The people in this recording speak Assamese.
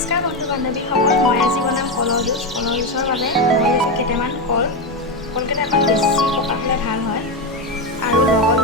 নমস্কাৰ বন্ধু বান্ধৱীসকল, মই আজি বনাম কলৰ জুচ। কলৰ জুচৰ বাবে মই লৈছোঁ কেইটামান কলকেইটা অকণ বেছি পকা হ'লে ভাল হয়, আৰু লগত